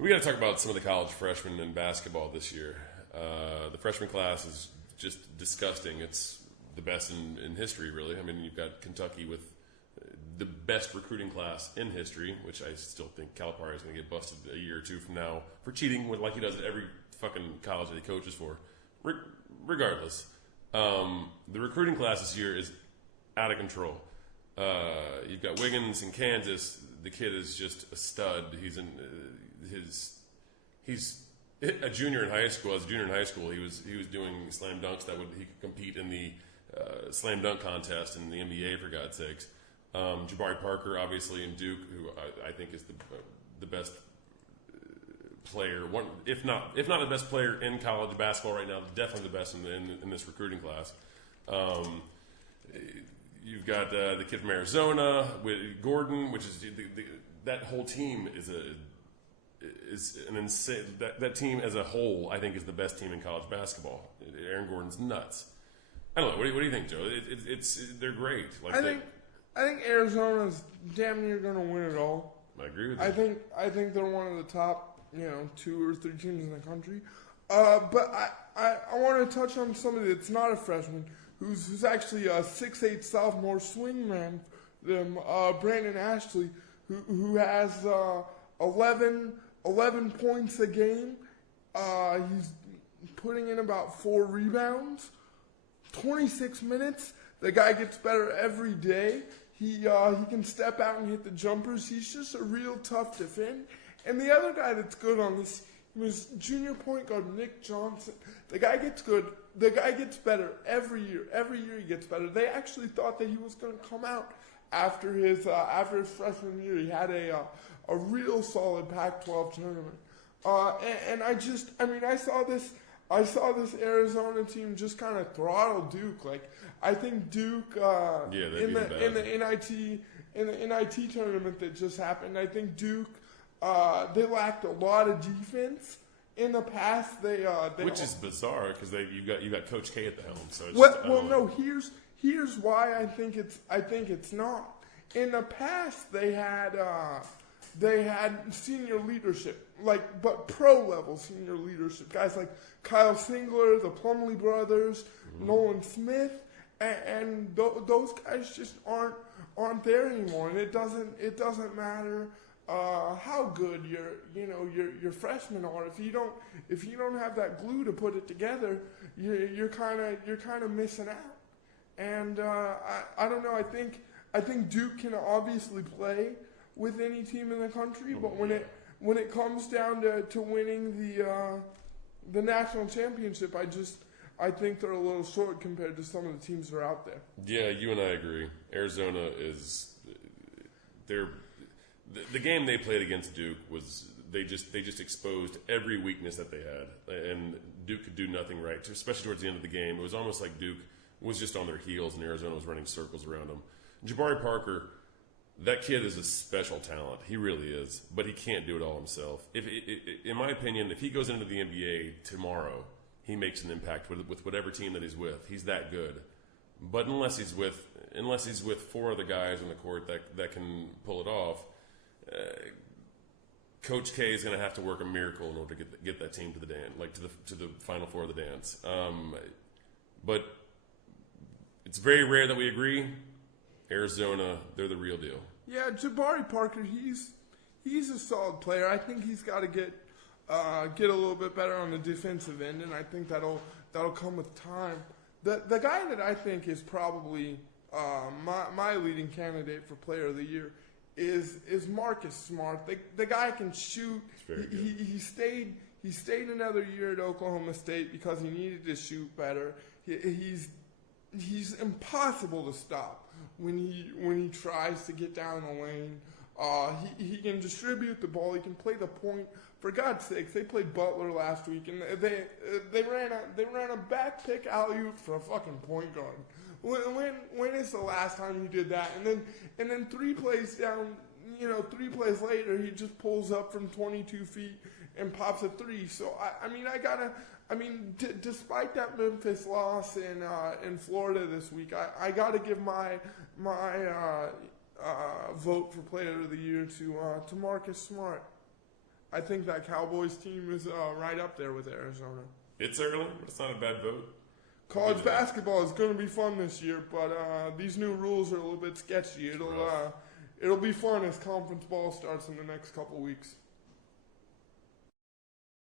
We got to talk about some of the college freshmen in basketball this year. The freshman class is just disgusting. It's the best in history, really. I mean, you've got Kentucky with the best recruiting class in history, which I still think Calipari is going to get busted a year or two from now for cheating, like he does at every fucking college that he coaches for. Regardless, the recruiting class this year is out of control. You've got Wiggins in Kansas. The kid is just a stud. He's a junior in high school. As a junior in high school, he was doing slam dunks he could compete in the slam dunk contest in the NBA, for God's sakes. Jabari Parker, obviously, in Duke, who I think is the best player, if not the best player in college basketball right now, definitely the best in this recruiting class. You've got the kid from Arizona with Gordon, which is that whole team is an insane. That team as a whole, I think, is the best team in college basketball. Aaron Gordon's nuts. I don't know. What do you think, Joe? They're great. I think Arizona's damn near going to win it all. I agree with you. I think they're one of the top, 2 or 3 teams in the country. But I want to touch on somebody that's not a freshman, who's actually a 6'8" sophomore swingman, Brandon Ashley, who has 11 points a game. He's putting in about 4 rebounds, 26 minutes. The guy gets better every day. He can step out and hit the jumpers. He's just a real tough defend. And the other guy that's good on this was junior point guard Nick Johnson. The guy gets good. The guy gets better every year. Every year he gets better. They actually thought that he was going to come out after his freshman year. He had a real solid Pac-12 tournament. And I saw this Arizona team just kind of throttle Duke. Like, I think Duke in the NIT tournament that just happened, I think Duke they lacked a lot of defense. In the past, they which is bizarre because you got Coach K at the helm. So here's why I think it's not. In the past, they had senior leadership, but pro level senior leadership, guys like Kyle Singler, the Plumlee brothers, Nolan Smith, and those guys just aren't there anymore. And it doesn't matter how good your freshmen are. If you don't have that glue to put it together, you're kind of missing out. And I don't know. I think Duke can obviously play with any team in the country, but when it comes down to winning the national championship, I think they're a little short compared to some of the teams that are out there. Yeah, you and I agree. Arizona is the game they played against Duke was they just exposed every weakness that they had, and Duke could do nothing right, especially towards the end of the game. It was almost like Duke was just on their heels and Arizona was running circles around them. Jabari Parker, that kid is a special talent. He really is, but he can't do it all himself. In my opinion, if he goes into the NBA tomorrow, he makes an impact with whatever team that he's with. He's that good. But unless he's with 4 other guys on the court that can pull it off, Coach K is going to have to work a miracle in order to get that team to the dance, to the Final Four of the dance. But it's very rare that we agree. Arizona, they're the real deal. Yeah, Jabari Parker, he's a solid player. I think he's got to get a little bit better on the defensive end, and I think that'll come with time. The guy that I think is probably my leading candidate for Player of the Year is Marcus Smart. The guy can shoot. He stayed another year at Oklahoma State because he needed to shoot better. He's impossible to stop when he tries to get down the lane. He can distribute the ball. He can play the point. For God's sakes, they played Butler last week, and they ran a back pick alley-oop for a fucking point guard. When is the last time you did that? And then 3 plays down, 3 plays later, he just pulls up from 22 feet and pops a 3. So despite that Memphis loss in Florida this week, I gotta give my vote for Player of the Year to Marcus Smart. I think that Cowboys team is right up there with Arizona. It's early, but it's not a bad vote. College basketball is going to be fun this year, but these new rules are a little bit sketchy. It'll be fun as conference ball starts in the next couple weeks.